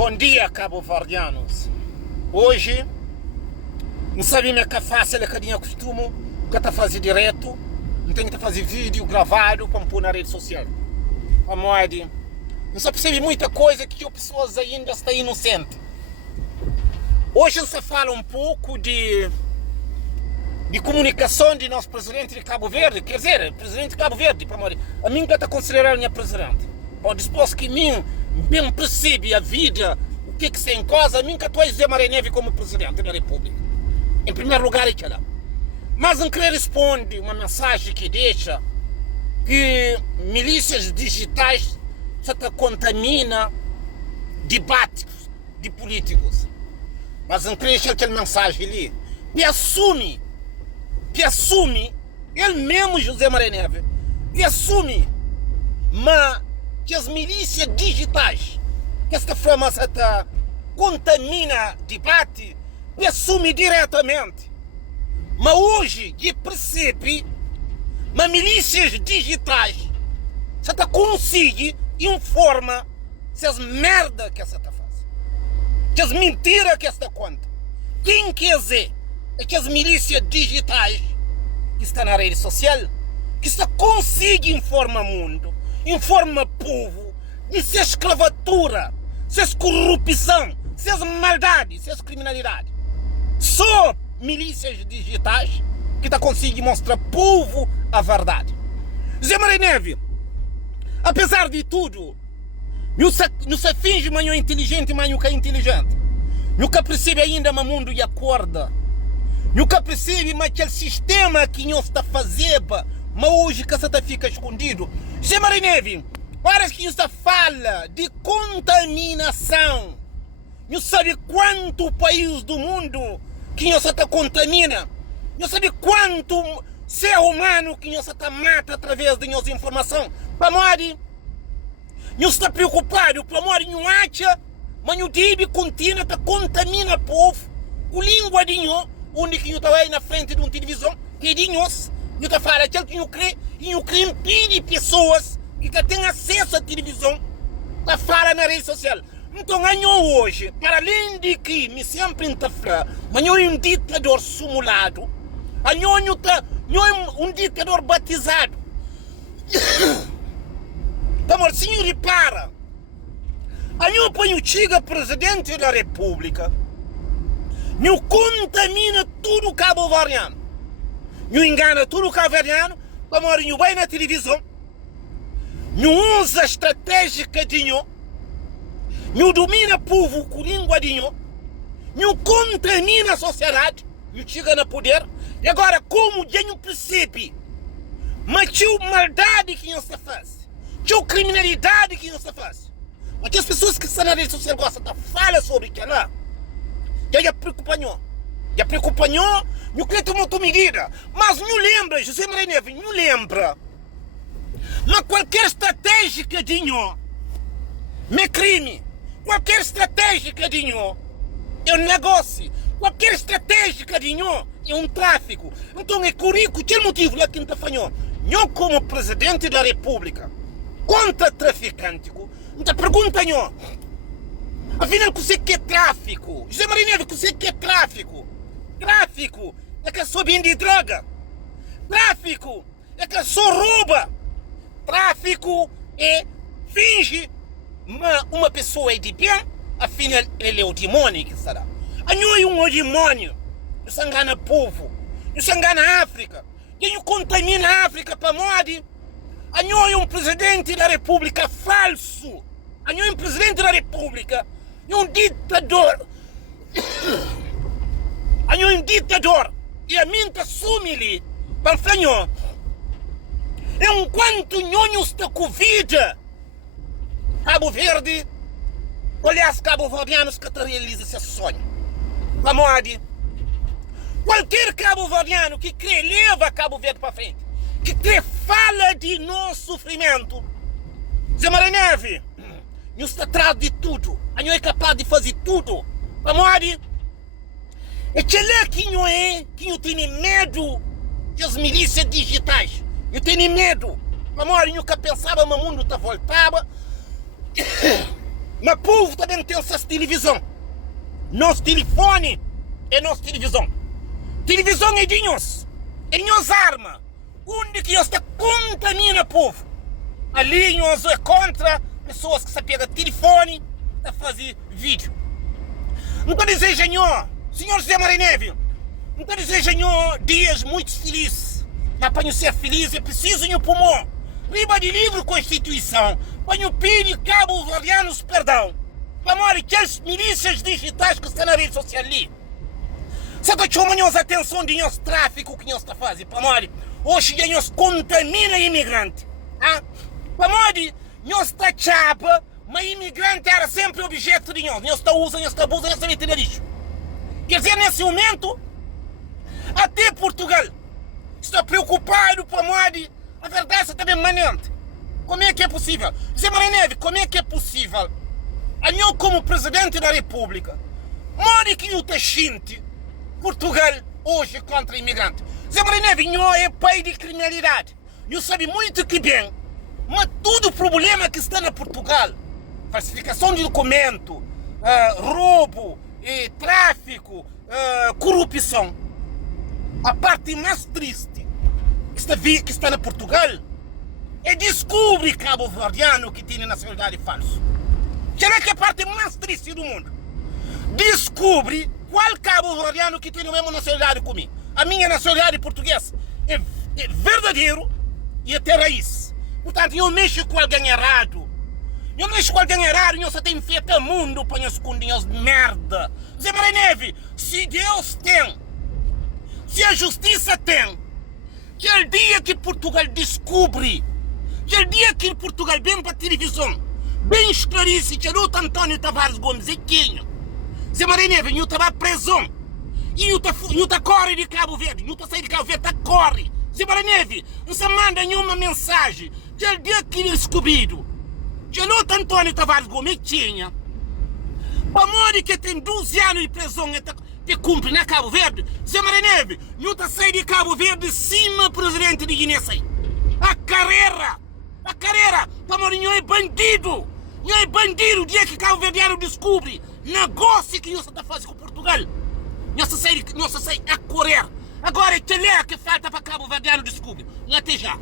Bom dia, cabo-verdianos. Hoje, não sabia que é fácil, que eu costumo, que eu fazer direto, não tenho que fazer vídeo gravado para pôr na rede social. A moeda, não se percebe muita coisa que as pessoas ainda estão inocentes. Hoje se fala um pouco de comunicação de nosso presidente de Cabo Verde, quer dizer, presidente de Cabo Verde, a mim que está considerando minha presidente. Depois que mim bem percebe a vida, o que se em causa, a mim que estou a dizer Maré Neve como presidente da República. Em primeiro lugar, é que lá. Mas não querer responder uma mensagem que deixa que milícias digitais só contamina debates de políticos. Mas não querer deixar aquela mensagem ali. E assume, ele mesmo, José Maré Neve, e assume, mas que as milícias digitais, que esta forma contamina debate, e assume diretamente. Mas hoje, e percebe, mas milícias digitais, você consegue informar se as merda que essa faz, que as mentiras que esta conta. Quem quer dizer é que as milícias digitais que estão na rede social, que está conseguem informar o mundo, informa o povo de se escravatura, se corrupção, se maldade, se criminalidade. Só milícias digitais que está conseguindo mostrar ao povo a verdade. Zé Maré Neve, apesar de tudo, não se finge que é inteligente, mas não é inteligente. Nunca percebe ainda que o mundo e acorda. Nunca percebe mas aquele sistema que não está fazendo, mas hoje que está fica escondido. Zé Maré Neve, parece que você fala de contaminação. Não sabe quanto país do mundo que você contamina. Não sabe quanto ser humano que você mata através de nossa informação. Para morrer, não está preocupado, para morrer não acha, mas não deve continuar a contaminar o povo. Com língua de nós, onde que não está aí na frente de uma televisão, que de nós, não está falando aquilo que não crê, e não crê impede pessoas que têm acesso à televisão, para falar na rede social. Então, ganhou hoje, para além de que me sempre está falando, ganhou um ditador simulado, ganhou um ditador batizado. Então, senhor, repara, ganhou põe o Chiga presidente da República, não contamina tudo o cabo-verdiano, não engana tudo o cabo-verdiano, como não vai na televisão, não usa estratégica de nós, não domina o povo com língua de nós, não contamina a sociedade, não chega no poder, e agora como já não percebe, mas tinha maldade que não se faz, tinha criminalidade que não se faz, mas as pessoas que estão na rede social gostam de falar sobre aquilo lá, já preocupa não, não quer tomar outra medida, mas não lembra, José Maré Neve, não lembra, mas qualquer estratégia de nós é crime. Qualquer estratégia de nós é um negócio. Qualquer estratégia de nós é um tráfico. Então é por isso que o motivo lá que não está fazendo. Nós como presidente da República contra traficante, não te pergunta não. Afinal, você que é tráfico? José Maré Neve, você que é tráfico? Tráfico é que só vende droga. Tráfico é que só rouba. Tráfico é finge uma pessoa é de bem, afinal ele é o demônio que será. Não é um demônio, não se engana o povo, não se engana a África, não contamina a África para morrer. Não é um presidente da República falso, não é um presidente da República, é um ditador. Não é um ditador, e a mente assume-lhe, para falar, enquanto não está com vida, Cabo Verde, olha os cabo-verdianos que realizam esse sonho. Vamos lá, qualquer cabo-verdiano que crê leva Cabo Verde para frente, que crê fala de nosso sofrimento. Zé Maré Neve, não está atrás de tudo, não é capaz de fazer tudo. Vamos lá, é que não tem medo das milícias digitais, não tem medo. Vamos lá, nunca pensava que o mundo voltava. Mas o povo também tem essa televisão. Nosso telefone é nossa televisão. Televisão é de nós. É nossa arma. Onde que nós está contamina o povo. Ali nós é contra pessoas que se pegam telefone a fazer vídeo. Não estou desejando, senhor José Maria Neve, não estou desejando dias muito felizes. Mas para ser feliz é preciso no pulmão. Riba de livre Constituição. Para o pedir cabo-verdianos perdão. Para morrer aquelas milícias digitais que estão na rede social ali. Só que chamamos a atenção de nosso tráfico que nós está fazendo. Para morrer, hoje nós contamina imigrante. Para morrer, nós está chapa, mas imigrante era sempre objeto de nós. Nós está usando, nós está abusando, nós está metendo lixo. Quer dizer, nesse momento, até Portugal está preocupado para morrer. A verdade é também manente. Como é que é possível? Zé Maria Neve, como é que é possível? A mim, como Presidente da República, mora que eu te sinto Portugal hoje contra imigrante. Zé Maria Neve, não é pai de criminalidade. Eu sabe muito que bem, mas todo o problema que está na Portugal, falsificação de documento, roubo, tráfico, corrupção, a parte mais triste que está na Portugal é descobrir cabo-verdiano que tem nacionalidade falso. Será que é a parte mais triste do mundo? Descobre qual cabo-verdiano que tem a mesma nacionalidade comigo. A minha nacionalidade portuguesa é verdadeiro e até raiz. Portanto, eu mexo com alguém errado. Eu mexo com alguém errado e eu só tenho feito o mundo para os escondinhos de merda. Zé Maria Neve, se Deus tem, se a justiça tem, aquele dia que Portugal descobre, aquele dia que Portugal vem para a televisão, bem esclarece que o António Tavares Gomes é quem? Zé Maria Neve, eu estava preso. E eu tá corre de Cabo Verde, eu tá saindo de Cabo Verde, tá corre. Zé Maria Neve, não se manda nenhuma mensagem. Aquele dia que ele descobriu, que o António Tavares Gomes tinha, para morrer que tem 12 anos de prisão que cumpre na Cabo Verde, Zé Maria Neve, eu tá saindo de Cabo Verde, cima presidente de Guiné-Bissau. A carreira, para morrer não é bandido. Não é bandido o dia que Cabo Verdeano descobre negócio que você está fazendo com Portugal. Não se sai a correr. Agora é que falta para Cabo Verdeano descobrir. Até já.